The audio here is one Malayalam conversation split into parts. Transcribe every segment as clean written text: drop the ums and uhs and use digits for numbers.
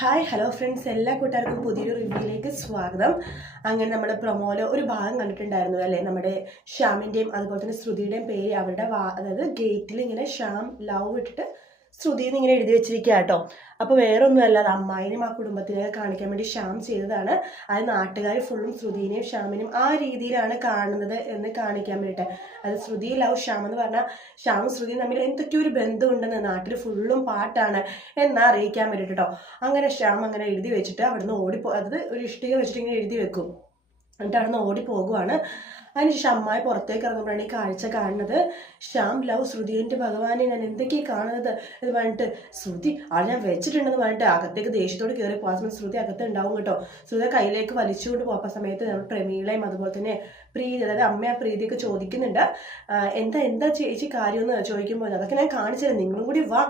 ഹായ് ഹലോ ഫ്രണ്ട്സ്, എല്ലാ കൂട്ടുകാർക്കും പുതിയൊരു റിവ്യൂയിലേക്ക് സ്വാഗതം. അങ്ങനെ നമ്മുടെ പ്രൊമോയിൽ ഒരു ഭാഗം കണ്ടിട്ടുണ്ടായിരുന്നു അല്ലേ, നമ്മുടെ ശ്യാമിൻ്റെയും അതുപോലെ തന്നെ ശ്രുതിയുടെയും പേര് അവരുടെ അതായത് ഗേറ്റിൽ ഇങ്ങനെ ശ്യാം ലവ് ഇട്ടിട്ട് ശ്രുതിന്ന് ഇങ്ങനെ എഴുതി വെച്ചിരിക്കുക കേട്ടോ. അപ്പോൾ വേറൊന്നുമല്ല, അത് അമ്മായിനും ആ കുടുംബത്തിനെയൊക്കെ കാണിക്കാൻ വേണ്ടി ശ്യാം ചെയ്തതാണ്. അത് നാട്ടുകാർ ഫുള്ളും ശ്രുതിനെയും ശ്യാമിനും ആ രീതിയിലാണ് കാണുന്നത് എന്ന് കാണിക്കാൻ വേണ്ടിയിട്ട്. അത് ശ്രുതി ലവ് ശ്യാം എന്ന് പറഞ്ഞാൽ ശ്യാമും ശ്രുതിയും തമ്മിൽ എന്തൊക്കെയോ ഒരു ബന്ധമുണ്ടെന്ന് നാട്ടിൽ ഫുള്ളും പാട്ടാണ് എന്നാ അറിയിക്കാൻ വേണ്ടിയിട്ട് കേട്ടോ. അങ്ങനെ ശ്യാം അങ്ങനെ എഴുതി വെച്ചിട്ട് അവിടുന്ന് ഓടിപ്പോ, അതായത് ഒരു ഇഷ്ടിക വെച്ചിട്ട് ഇങ്ങനെ എഴുതി വെക്കും. എന്നിട്ട് അവിടുന്ന് ഓടിപ്പോകുവാണ്. അതിനുശേഷം അമ്മായി പുറത്തേക്ക് ഇറങ്ങുമ്പോഴാണ് ഈ കാഴ്ച കാണുന്നത്. ശ്യാം ലവ് ശ്രുതി, എൻ്റെ ഭഗവാനെ ഞാൻ എന്തൊക്കെയാണ് കാണുന്നത് എന്ന് പറഞ്ഞിട്ട് ശ്രുതി ആൾ ഞാൻ വെച്ചിട്ടുണ്ടെന്ന് പറഞ്ഞിട്ട് അകത്തേക്ക് ദേഷ്യത്തോട് കയറി പോകാൻ സമയത്ത് ശ്രുതി അകത്ത് ഉണ്ടാവും കേട്ടോ. ശ്രുതി കയ്യിലേക്ക് വലിച്ചുകൊണ്ട് പോകാൻ സമയത്ത് നമ്മൾ പ്രമീളയും അതുപോലെ തന്നെ പ്രീതി, അതായത് അമ്മ ആ പ്രീതിയൊക്കെ ചോദിക്കുന്നുണ്ട്, എന്താ ചേച്ചി കാര്യമെന്ന് ചോദിക്കുമ്പോൾ അതൊക്കെ ഞാൻ കാണിച്ചു തരാം, നിങ്ങളും കൂടി വാ,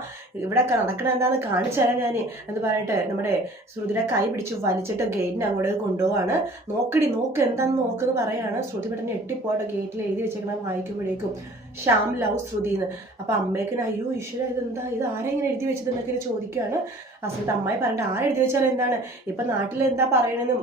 ഇവിടെ നടക്കണ എന്താണെന്ന് കാണിച്ചു തരാം ഞാൻ എന്ന് പറഞ്ഞിട്ട് നമ്മുടെ ശ്രുതിയുടെ കൈ പിടിച്ച് വലിച്ചിട്ട് ഗേറ്റിന് അങ്ങോട്ട് കൊണ്ടുപോവാണ്. നോക്ക് എന്താണെന്ന് നോക്കെന്ന് പറയാണ്. ശ്രുതി പെട്ടെന്ന് എട്ടിപ്പോട്ടെ ഗേറ്റിൽ എഴുതി വെച്ചേക്കണം വായിക്കുമ്പോഴേക്കും ശ്യാം ലവ് ശ്രുതി എന്ന്. അപ്പം അമ്മയ്ക്കിന് അയ്യോ ഈശ്വര ഇതെന്താ, ഇത് ആരാ ഇങ്ങനെ എഴുതി വെച്ചത് എന്നൊക്കെ ചോദിക്കുകയാണ്. ആ സമയത്ത് അമ്മായി പറഞ്ഞിട്ട് ആരെഴുതി വെച്ചാൽ എന്താണ്, ഇപ്പം നാട്ടിൽ എന്താ പറയണമെന്നും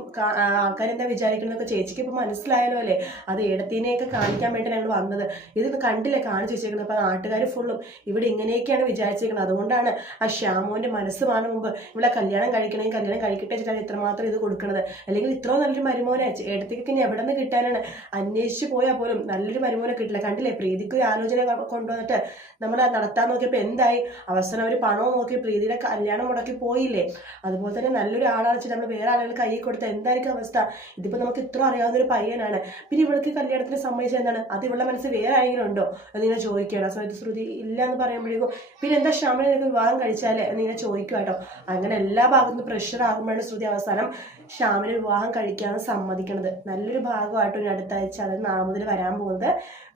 ആൾക്കാരെന്താ വിചാരിക്കണമെന്നൊക്കെ ചേച്ചിക്ക് ഇപ്പം മനസ്സിലായാലോ അല്ലേ. അത് ഏടത്തിനെയൊക്കെ കാണിക്കാൻ വേണ്ടി ഞങ്ങൾ വന്നത്. ഇത് കണ്ടില്ലേ കാണിച്ചു വെച്ചേക്കുന്നത്. അപ്പം നാട്ടുകാർ ഫുള്ളും ഇവിടെ ഇങ്ങനെയൊക്കെയാണ് വിചാരിച്ചേക്കുന്നത്. അതുകൊണ്ടാണ് ആ ശ്യാമോൻ്റെ മനസ്സ് മാറുന്ന മുമ്പ് ഇവിടെ കല്യാണം കഴിക്കണമെങ്കിൽ കല്യാണം കഴിക്കട്ടെ വെച്ചിട്ടാണ് ഇത്രമാത്രം ഇത് കൊടുക്കുന്നത്. അല്ലെങ്കിൽ ഇത്രയും നല്ലൊരു മരുമോനെ ഏടത്തേക്ക് ഇനി എവിടെ നിന്ന് കിട്ടാനാണ്, അന്വേഷിച്ച് പോയാൽ പോലും നല്ലൊരു മരുമോനെ കിട്ടില്ല. കണ്ടില്ലേ പ്രീതിക്ക് ഒരു ആലോചന കൊണ്ടുവന്നിട്ട് നമ്മൾ നടത്താൻ നോക്കിയപ്പോൾ എന്തായി, അവസാനം അവർ പണവും നോക്കി പ്രീതിയുടെ കല്യാണം മുടക്കി പോയില്ലേ. അതുപോലെ തന്നെ നല്ലൊരു ആളാണെന്ന് വെച്ചാൽ നമ്മൾ വേറെ ആളുകൾ കൈ കൊടുത്താൽ എന്തായിരിക്കും അവസ്ഥ. ഇതിപ്പോൾ നമുക്ക് ഇത്ര അറിയാവുന്ന ഒരു പയ്യനാണ്, പിന്നെ ഇവൾക്ക് കല്യാണത്തിന് സമ്മതിച്ചത് എന്താണ്, അത് ഇവളുടെ മനസ്സിൽ വേറെ ആരെങ്കിലും ഉണ്ടോ എന്നിങ്ങനെ ചോദിക്കുകയാണ്. ആ സമയത്ത് ശ്രുതി ഇല്ല എന്ന് പറയുമ്പോഴേക്കും പിന്നെ എന്താ ശ്യാമിനെ നിനക്ക് വിവാഹം കഴിച്ചാലേ എന്നിങ്ങനെ ചോദിക്കുക കേട്ടോ. അങ്ങനെ എല്ലാ ഭാഗത്തുനിന്ന് പ്രഷർ ആകുമ്പോഴാണ് ശ്രുതി അവസാനം ശ്യാമിനെ വിവാഹം കഴിക്കാമെന്ന് സമ്മതിക്കണത്. നല്ലൊരു ഭാഗമായിട്ട് ഒരു അടുത്ത ആഴ്ച, അതായത് നാളെ മുതൽ വരാൻ പോകുന്നത്.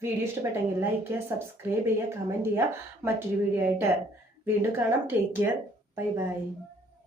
വീഡിയോ ഇഷ്ടപ്പെട്ടെങ്കിൽ ലൈക്ക് ചെയ്യുക, സബ്സ്ക്രൈബ് ചെയ്യുക, കമൻറ്റ് ചെയ്യുക. മറ്റൊരു വീഡിയോ ആയിട്ട് വീണ്ടും കാണാം. Take care, bye bye.